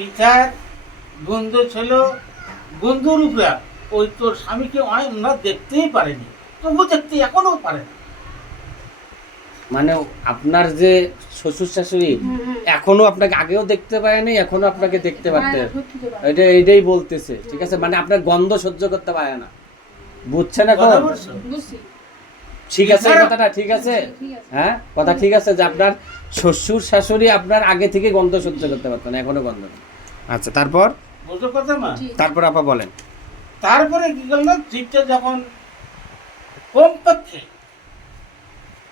পিঠার গন্ধ ছিল, গন্ধর উপরে ওই তোর স্বামীকে ওরা দেখতেই পারেনি, তবু দেখতে এখনো পারে না। মানে আপনার যে শ্বশুর শাশুড়ি এখনো আপনাকে আগেও দেখতে পায়নি, এখনো আপনাকে দেখতে পারতে, এটাই বলতেছে, ঠিক আছে? মানে আপনার গন্ধ সহ্য করতে পারে না, বুঝছেন এখন? ঠিক আছে এই কথাটা, ঠিক আছে? হ্যাঁ, কথা ঠিক আছে যে আপনার শ্বশুর শাশুড়ি আপনার আগে থেকে গন্ধ সহ্য করতে পারতেন, এখনো গন্ধ। আচ্ছা, তারপর বুঝতে কথা মা? তারপর আপা বলেন। তারপরে কি করলো, জিপটা যখন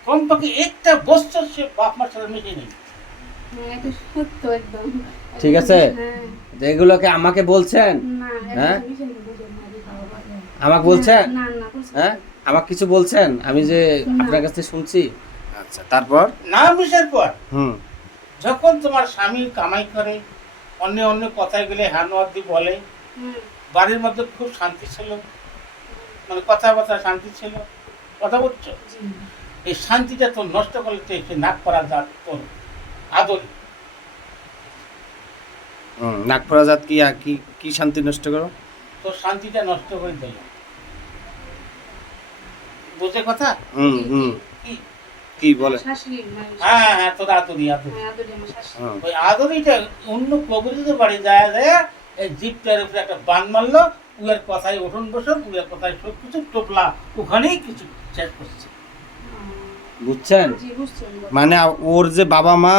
কমপক্ষে একটা বছর সে বাপ মার সাথে মিশে নেই। ঠিক আছে, এগুলোকে আমাকে বলছেন? হ্যাঁ, আমাকে বলছেন? হ্যাঁ, আমাকে কিছু বলছেন আমি যে আপনার কাছে শুনছি? আচ্ছা, তারপর না মিশার পর যখন তোমার স্বামী কামাই করে, অন্য কথায় গেলে হানুয়াদি বলে, বাড়ির মধ্যে খুব শান্তি ছিল, মানে কথাবার্তা শান্তি ছিল, কথা বলছো, এই শান্তিটা তো নষ্ট করলে তো এসে নাক পড়া জাত তোর আদর। নাক পড়া জাত কি কি শান্তি নষ্ট করো? তোর শান্তিটা নষ্ট করে দিল, বুঝে কথা? কি বলে? হ্যাঁ হ্যাঁ, তোর আদরি ওই আদরিটা অন্য কবিরাজের বাড়ি যায় এই জিপটার উপরে একটা বান মারলো, উয়ের কথায় উঠুন বসুন, উয়ের কথায় সব কিছু টোপলা ওখানেই কিছু শেষ করছে। বুঝছেন? মানে ওর যে বাবা মা,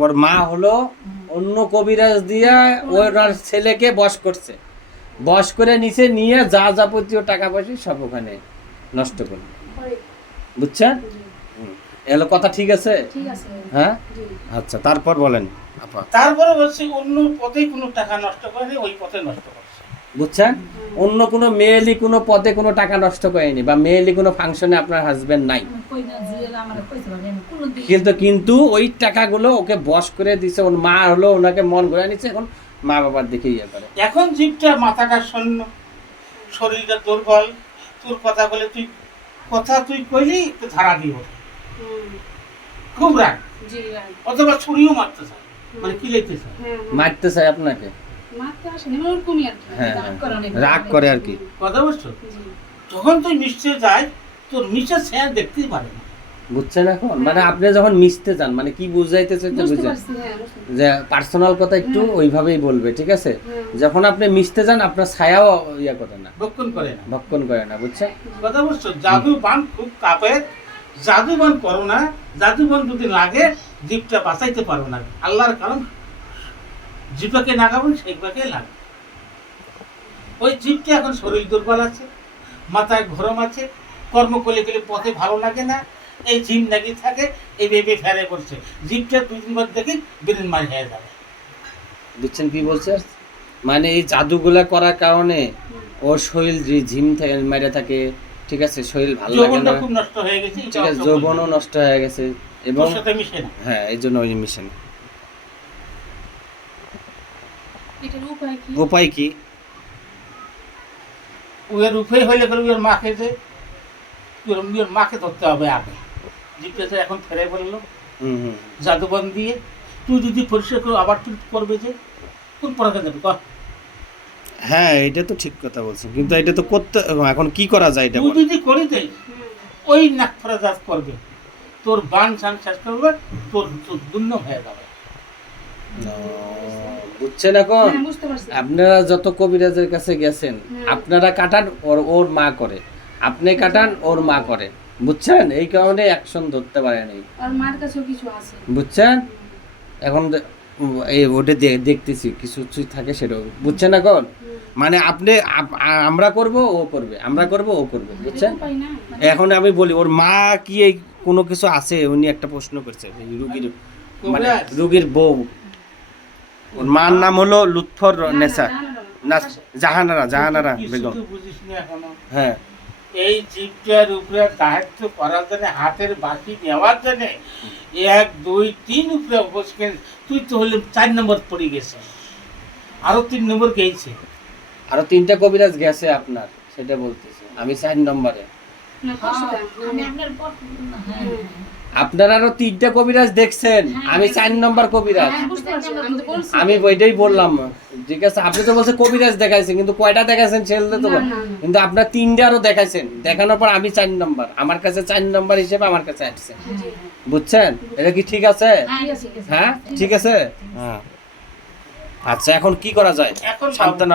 ওর মা হলো অন্য কবিরাজ দিয়া ওর ছেলেকে বশ করছে, বশ করে নিচে নিয়ে যা যাবতীয় টাকা পয়সা সব ওখানে নষ্ট করলো, বুঝছেন? এলো কথা, ঠিক আছে? হ্যাঁ, আচ্ছা, তারপর বলেন আপা। তারপরে বলছি অন্য পথে কোনো টাকা নষ্ট করেনি, ওই পথে নষ্ট করছে, বুঝছেন? অন্য কোনো মেয়েলি কোনো পথে কোনো টাকা নষ্ট করেনি, বা মেয়েলি কোনো ফাংশনে আপনার হাজবেন্ড নাই, কিন্তু ওই টাকাগুলো ওকে বশ করে দিছে, ওর মা হলো ওনাকে মন ঘুরে নিচ্ছে, এখন মা বাবার দিকে ইয়ে করে। এখন জিপটা মাথাটা শূন্য, শরীরটা দুর্বল, তোর কথা বলে তুই কইলি তো ধারা দিব, খুব রাগ, অথবা ছুরিও মারতে চায়, মানে কি লেগতে চায়, মারতে চায় আপনাকে, রাগ করে আর কি, কথা বুঝছো? যখন তুই মিশতে যাই, তোর মিশে সে দেখতেই পারে না, বুঝছেন? এখন মানে আপনি যখন মিশতে যান, মানে কি বুঝাইতেছে বুঝে যে পার্সোনাল কথা একটু ওইভাবেই বলবে, ঠিক আছে? যখন আপনি মিশতে যান আপনার ছায়াও ইয়া করে না, ভক্ষণ করে না, বুঝছেন? কথা বুঝছো? জাদু বান খুব কাপের, জাদু বান করো না, জাদু বান যদি লাগে জীবটা বাঁচাইতে পারো না, আল্লাহর কারণ জীবটাকে নাগাবেন সেইভাবে লাগে। ওই জীবটা এখন শরীর দুর্বল আছে, মাথায় গরম আছে, কর্ম করলে গেলে পথে ভালো লাগে না, এই জিম নাকি থাকে, এই ভেবে ফেরে করছে, জিপটা 2-3 বার দেখে ব্রেন মার হয়ে যাবে, বুঝছেন কি বলছে? মানে এই জাদুগুলা করার কারণে ওর শরীর ঝিম মেরে থাকে, ঠিক আছে? শরীর ভালো লাগে না, খুব নষ্ট হয়ে গেছে, ঠিক আছে? যৌবনও নষ্ট হয়ে গেছে, এবং সাথে মিশে না, হ্যাঁ, এই জন্য ওই মিশে না। উপায় কি? ওর উপায় হইলে করে ওর মাকে যে ওর মাকে ধরতে হবে আগে, জিজ্ঞাসা এখন ফেরে বললো জাদুবন দিয়ে, তুই যদি পরিষ্কার করে আবার তুই করবে যে কোন পড়াকে যাবে কর? হ্যাঁ, এটা তো ঠিক কথা বলছেন, কিন্তু এটা তো করতে, এখন কি করা যায় এটা? তুই যদি করে দে, ওই নাক ফেরা জাত করবে, তোর বান সান শেষ করবে, তোর দুর্ন হয়ে যাবে। বুঝছেন? এখন আপনারা যত কবিরাজের কাছে গেছেন, আপনারা কাটান, ওর মা করে, আপনি কাটান, ওর মা করে, বুঝছেন? এই কারণে অ্যাকশন ধরতে পারেন, বুঝছেন? এখন এই ওটা দেখতেছি কিছু থাকে সেটাও, বুঝছেন? এখন মানে আপনি আমরা করব ও করবে, আমরা করব ও করবে, বুঝছেন? এখন আমি বলি, ওর মা কি এই কোনো কিছু আছে? উনি একটা প্রশ্ন করছে, মানে রুগীর বউ, ওর মার নাম হলো লুৎফর নেসা, না জাহানারা বেগম। হ্যাঁ, এই জীবটার উপরে দায়িত্ব করার জন্য, হাতের বাকি নেওয়ার জন্য 1 2 3 উপরে বসে, তুই তো হলে 4 নম্বর পড়ে গেছে, আরো 3 নম্বর গেছে, আরো 3টা কবিরাজ গেছে আপনার, সেটা বলতেছি আমি 4 নম্বরে। আপনারা আরো 3টা কবিরাজ দেখছেন, আমি 4 নম্বর কবিরাজ। হ্যাঁ, বুঝতে পারছি, আমি তো বলছি। আমি ওইটাই বললাম, ঠিক আছে? আপনি তো বলছেন কবিরাজ দেখাইছেন, কিন্তু কয়টা দেখাইছেন সেটা তো না, না, না। কিন্তু আপনার 3টা আরো দেখাইছেন, দেখানোর পর আমি 4 নম্বর, আমার কাছে 4 নম্বর হিসেবে আমার কাছে আসছে। বুঝছেন? এটা কি ঠিক আছে? হ্যাঁ, ঠিক আছে। হ্যাঁ ঠিক আছে। হ্যাঁ আচ্ছা, এখন কি করা যায়? এখন সান্ত্বনা